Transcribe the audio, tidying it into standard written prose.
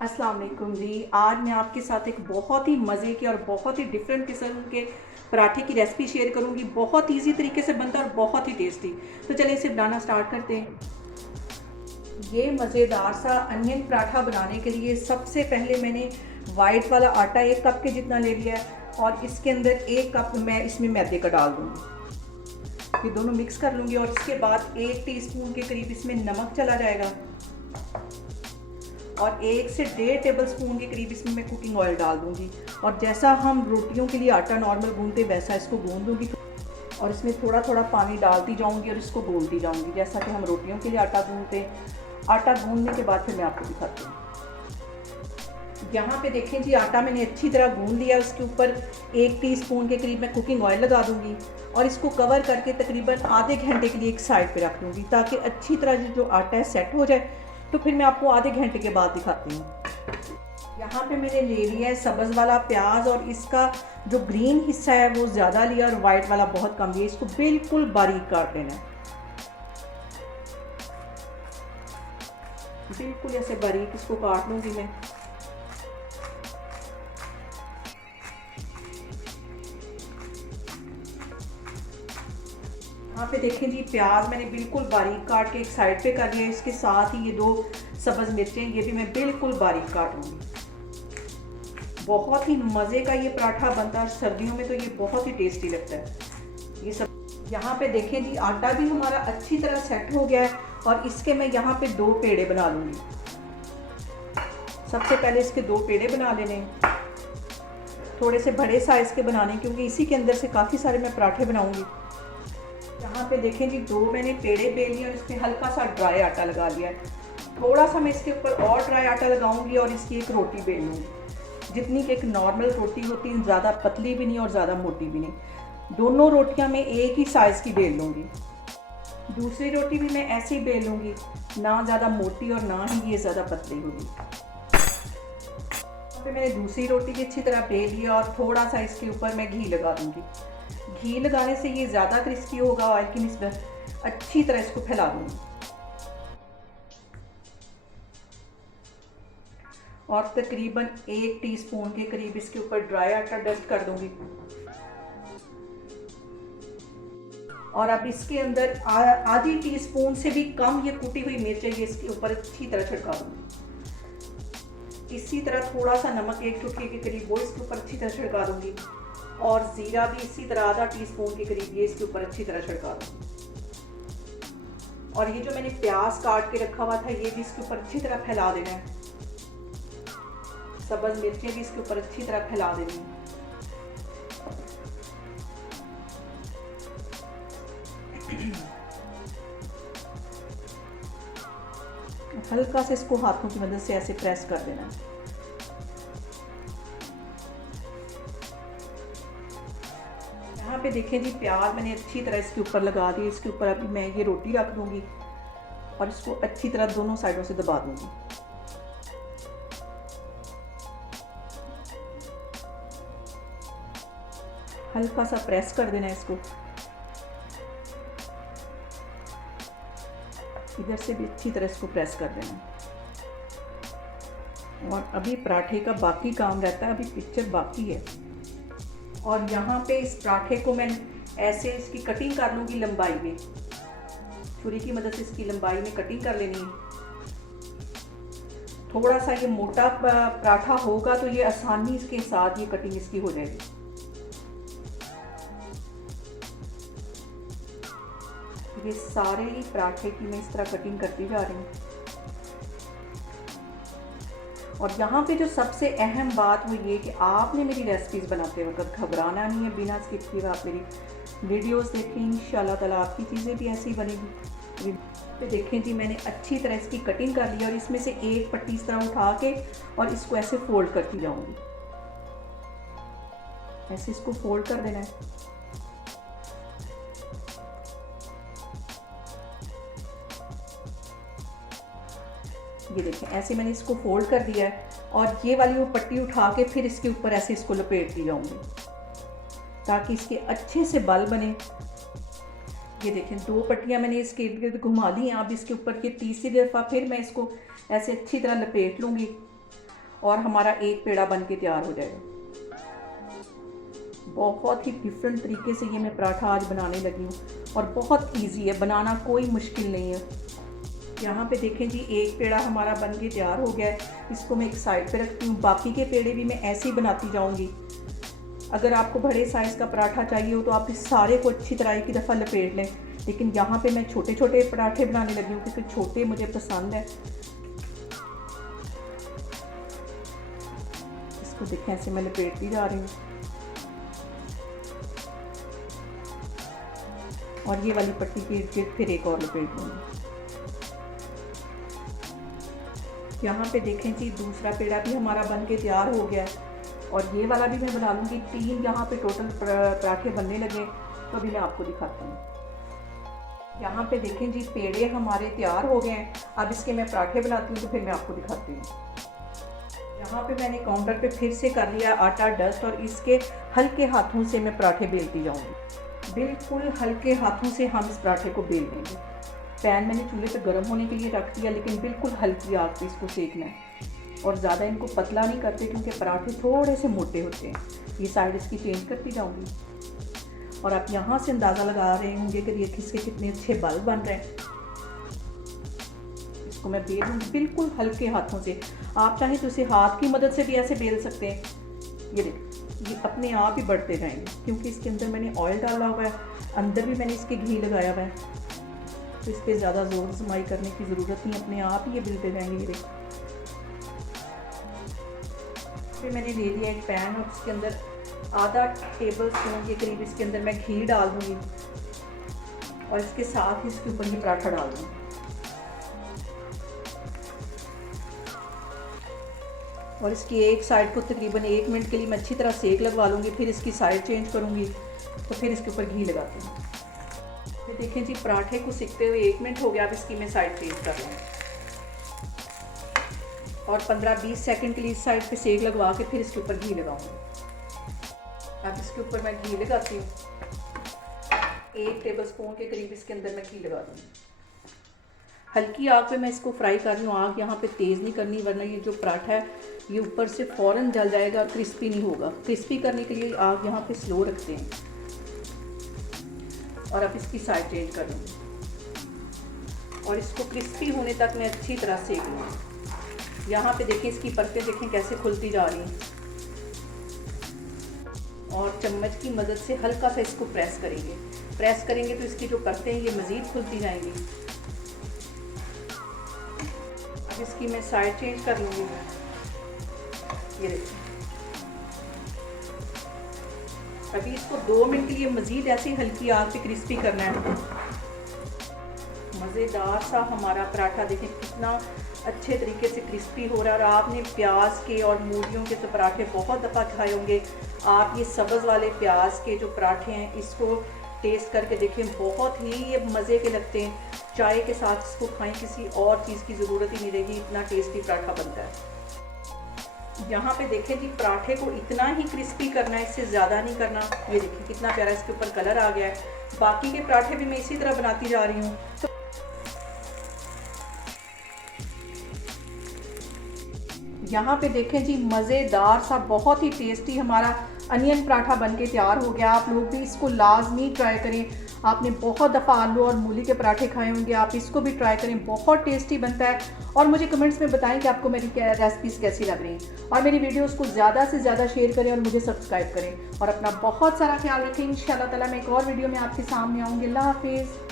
अस्सलाम वालेकुम जी। आज मैं आपके साथ एक बहुत ही मज़े के और बहुत ही डिफरेंट किस्म के पराठे की रेसिपी शेयर करूंगी। बहुत इजी तरीके से बनता है और बहुत ही टेस्टी। तो चलिए इसे बनाना स्टार्ट करते हैं। ये मज़ेदार सा अनियन पराठा बनाने के लिए सबसे पहले मैंने वाइट वाला आटा 1 कप के जितना ले लिया है और इसके अंदर 1 कप मैं इसमें मैदे का डाल दूँगी। ये दोनों मिक्स कर लूँगी और इसके बाद 1 टीस्पून के करीब इसमें नमक चला जाएगा और 1 से 1.5 टेबल स्पून के करीब इसमें मैं कुकिंग ऑयल डाल दूंगी। और जैसा हम रोटियों के लिए आटा नॉर्मल गूंदते वैसा इसको गूंद दूंगी और इसमें थोड़ा थोड़ा पानी डालती जाऊंगी और इसको गूंदती जाऊंगी जैसा कि हम रोटियों के लिए आटा गूंदते हैं। आटा गूंदने के बाद फिर मैं आपको दिखाती हूँ। यहाँ पे देखें जी, आटा मैंने अच्छी तरह गूंद लिया। उसके ऊपर 1 टीस्पून के करीब मैं कुकिंग ऑयल लगा दूंगी और इसको कवर करके तकरीबन आधे घंटे के लिए एक साइड पे रख दूंगी ताकि अच्छी तरह जो आटा है सेट हो जाए। तो फिर मैं आपको आधे घंटे के बाद दिखाती हूँ। यहाँ पे मैंने ले लिया है सब्ज़ वाला प्याज और इसका जो ग्रीन हिस्सा है वो ज़्यादा लिया और वाइट वाला बहुत कम लिया। इसको बिल्कुल बारीक काट लेना है, बिल्कुल ऐसे बारीक इसको काट लूँगी मैं। यहाँ पे देखें जी, प्याज मैंने बिल्कुल बारीक काट के एक साइड पे कर लिया। इसके साथ ही ये 2 सब्ज़ मिर्चें ये भी मैं बिल्कुल बारीक काटूंगी। बहुत ही मज़े का ये पराठा बनता है, सर्दियों में तो ये बहुत ही टेस्टी लगता है ये सब। यहाँ पे देखें जी, आटा भी हमारा अच्छी तरह सेट हो गया है और इसके मैं यहाँ पे 2 पेड़े बना लूँगी। सबसे पहले इसके 2 पेड़े बना लेने, थोड़े से बड़े साइज़ के बनाने क्योंकि इसी के अंदर से काफ़ी सारे मैं पराठे बनाऊँगी। यहाँ पे देखें जी, 2 मैंने पेड़े बेल लिए और इसमें हल्का सा ड्राई आटा लगा लिया है। थोड़ा सा मैं इसके ऊपर और ड्राई आटा लगाऊंगी और इसकी एक रोटी बेल लूँगी, जितनी कि एक नॉर्मल रोटी होती है, ज़्यादा पतली भी नहीं और ज़्यादा मोटी भी नहीं। दोनों रोटियाँ मैं एक ही साइज़ की बेल लूँगी। दूसरी रोटी भी मैं ऐसे ही बेल लूँगी, ना ज़्यादा मोटी और ना ही ये ज़्यादा पतली होगी। फिर मैंने दूसरी रोटी की अच्छी तरह बेल लिया और थोड़ा सा इसके ऊपर मैं घी लगा दूँगी। घी लगाने से ये ज़्यादा क्रिस्पी होगा। ऑयल की निस्बत अच्छी तरह इसको फैला दूँगी और तकरीबन 1 टीस्पून के करीब इसके ऊपर ड्राई आटा डस्ट कर दूँगी। और अब इसके अंदर आधी टीस्पून से भी कम ये कुटी हुई मिर्च है, ये इसके ऊपर अच्छी तरह छिड़का दूँगी। इसी तरह थोड़ा सा नमक 1 चुटकी के करीब वो इसके ऊपर अच्छी तरह छिड़का दूँगी और ज़ीरा भी इसी तरह आधा टीस्पून के करीब ये इसके ऊपर अच्छी तरह छिड़का दूँगी। और ये जो मैंने प्याज काट के रखा हुआ था ये भी इसके ऊपर अच्छी तरह फैला देना है। सब्ज़ मिर्चें भी इसके ऊपर अच्छी तरह फैला देनी है। हल्का से इसको हाथों की मदद से ऐसे प्रेस कर देना है। यहाँ पे देखें जी, प्याज मैंने अच्छी तरह इसके ऊपर लगा दी। इसके ऊपर अभी मैं ये रोटी रख दूंगी और इसको अच्छी तरह दोनों साइडों से दबा दूंगी। हल्का सा प्रेस कर देना है इसको। इधर से भी अच्छी तरह इसको प्रेस कर देना। और अभी पराठे का बाकी काम रहता है, अभी पिक्चर बाकी है। और यहाँ पे इस पराठे को मैं ऐसे इसकी कटिंग कर लूँगी लंबाई में, छुरी की मदद से इसकी लंबाई में कटिंग कर लेनी है। थोड़ा सा ये मोटा पराठा होगा तो ये आसानी इसके साथ ये कटिंग इसकी हो जाएगी। ये सारे ही पराठे की मैं इस तरह कटिंग करती जा रही हूँ। और यहाँ पे जो सबसे अहम बात वो ये कि आपने मेरी रेसिपीज़ बनाते वक्त घबराना नहीं है, बिना स्किप किए आप मेरी वीडियोस देखें। इंशाल्लाह ताला आपकी चीज़ें भी ऐसी बनेगी। तो देखें जी, मैंने अच्छी तरह इसकी कटिंग कर ली और इसमें से एक पट्टी इस तरह उठा के और इसको ऐसे फोल्ड करती जाऊँगी। ऐसे इसको फोल्ड कर देना है। ये देखें, ऐसे मैंने इसको फोल्ड कर दिया है और ये वाली वो पट्टी उठा के फिर इसके ऊपर ऐसे इसको लपेट दी जाऊंगी ताकि इसके अच्छे से बल बने। ये देखें, 2 पट्टियाँ मैंने इसके इर्द गिर्द घुमा ली हैं। अब इसके ऊपर ये तीसरी दफ़ा फिर मैं इसको ऐसे अच्छी तरह लपेट लूँगी और हमारा एक पेड़ा बन के तैयार हो जाएगा। बहुत ही डिफरेंट तरीके से ये मैं पराठा आज बनाने लगी हूँ और बहुत इजी है बनाना, कोई मुश्किल नहीं है। यहाँ पे देखें जी, एक पेड़ा हमारा बन के तैयार हो गया है। इसको मैं एक साइड पे रखती हूँ। बाकी के पेड़े भी मैं ऐसे ही बनाती जाऊँगी। अगर आपको बड़े साइज़ का पराठा चाहिए हो तो आप इस सारे को अच्छी तरह एक दफ़ा लपेट लें, लेकिन यहाँ पे मैं छोटे छोटे पराठे बनाने लगी हूँ क्योंकि छोटे मुझे पसंद है। इसको देखें, ऐसे मैं लपेटती जा रही हूँ और ये वाली पट्टी के इर्द फिर एक और लपेट लूँगी। यहाँ पे देखें जी, दूसरा पेड़ा भी हमारा बन के तैयार हो गया है और ये वाला भी मैं बना लूँगी। 3 यहाँ पे टोटल पराठे बनने लगे, तो अभी मैं आपको दिखाती हूँ। यहाँ पे देखें जी, पेड़े हमारे तैयार हो गए हैं। अब इसके मैं पराठे बनाती हूँ तो फिर मैं आपको दिखाती हूँ। यहाँ पे मैंने काउंटर पे फिर से कर लिया आटा डस्ट और इसके हल्के हाथों से मैं पराठे बेलती जाऊँगी। बिल्कुल हल्के हाथों से हम इस पराठे को बेल देंगे। पैन मैंने चूल्हे पे गर्म होने के लिए रख दिया, लेकिन बिल्कुल हल्की आग पे इसको सेकना है और ज़्यादा इनको पतला नहीं करते क्योंकि पराठे थोड़े से मोटे होते हैं। ये साइड इसकी चेंज करती जाऊंगी और आप यहाँ से अंदाज़ा लगा रहे होंगे कि ये किसके कितने अच्छे बल बन रहे हैं। इसको मैं बेल दूँगी बिल्कुल हल्के हाथों से। आप चाहें तो इसे हाथ की मदद से भी ऐसे बेल सकते हैं। ये देखिए, ये अपने आप ही बढ़ते जाएंगे क्योंकि इसके अंदर मैंने ऑयल डाला हुआ है, अंदर भी मैंने इसके घी लगाया हुआ है, तो इस पर ज़्यादा जोर जमाई करने की ज़रूरत नहीं, अपने आप ही ये बेलते जाएंगे। ये फिर मैंने ले लिया एक पैन और उसके अंदर आधा टेबल स्पून के करीब इसके अंदर मैं घी डाल दूँगी और इसके साथ ही इसके ऊपर ये पराठा डाल दूँगी। और इसकी एक साइड को तकरीबन 1 मिनट के लिए मैं अच्छी तरह सेक लगवा लूँगी, फिर इसकी साइड चेंज करूँगी, तो फिर इसके ऊपर घी लगाती हूँ। फिर देखें जी, पराठे को सेकते हुए 1 मिनट हो गया। अब इसकी मैं साइड चेंज कर लूँगी और 15-20 सेकंड के लिए इस साइड पे सेक लगवा के फिर इसके ऊपर घी लगाऊंगी। अब इसके ऊपर मैं घी लगाती हूँ। 1 टेबल स्पून के करीब इसके अंदर मैं घी लगा दूँगी। हल्की आग पे मैं इसको फ्राई कर रही हूँ। आग यहाँ पे तेज़ नहीं करनी, वरना ये जो पराठा है ये ऊपर से फ़ौरन जल जाएगा और क्रिस्पी नहीं होगा। क्रिस्पी करने के लिए आग यहाँ पे स्लो रखते हैं। और अब इसकी साइड चेंज कर लूँगी और इसको क्रिस्पी होने तक मैं अच्छी तरह सेक लूँगी। यहाँ पे देखें, इसकी परतें देखें कैसे खुलती जा रही हैं और चम्मच की मदद से हल्का सा इसको प्रेस करेंगे। प्रेस करेंगे तो इसकी जो परतें हैं ये मज़ीद खुलती जाएंगी। अब इसकी मैं साइड चेंज कर लूँगी। ये देखिए, अभी इसको 2 मिनट के लिए मज़ीद ऐसी हल्की आग पे क्रिस्पी करना है। मज़ेदार सा हमारा पराठा देखें कितना अच्छे तरीके से क्रिस्पी हो रहा है। और आपने प्याज के और मूलियों के तो पराठे बहुत दफ़ा खाए होंगे। आप ये सब्ज़ वाले प्याज के जो पराठे हैं इसको टेस्ट करके देखें, बहुत ही ये मज़े के लगते हैं। चाय के साथ इसको खाएं, किसी और चीज़ की ज़रूरत ही नहीं रहेगी, इतना टेस्टी पराठा बनता है। यहाँ पे देखें जी, पराठे को इतना ही क्रिस्पी करना है, इससे ज़्यादा नहीं करना। ये देखिए कितना प्यारा इसके ऊपर कलर आ गया है। बाकी के पराठे भी मैं इसी तरह बनाती जा रही हूँ। तो यहाँ पे देखें जी, मज़ेदार सा बहुत ही टेस्टी हमारा अनियन पराठा बन के तैयार हो गया। आप लोग भी इसको लाजमी ट्राई करें। आपने बहुत दफ़ा आलू और मूली के पराठे खाए होंगे, आप इसको भी ट्राई करें, बहुत टेस्टी बनता है। और मुझे कमेंट्स में बताएं कि आपको मेरी रेसिपीज़ कैसी लग रही हैं और मेरी वीडियोस को ज़्यादा से ज़्यादा शेयर करें और मुझे सब्सक्राइब करें और अपना बहुत सारा ख्याल रखें। इंशाल्लाह ताला मैं एक और वीडियो में आपके सामने आऊँगी। अल्लाह हाफिज़।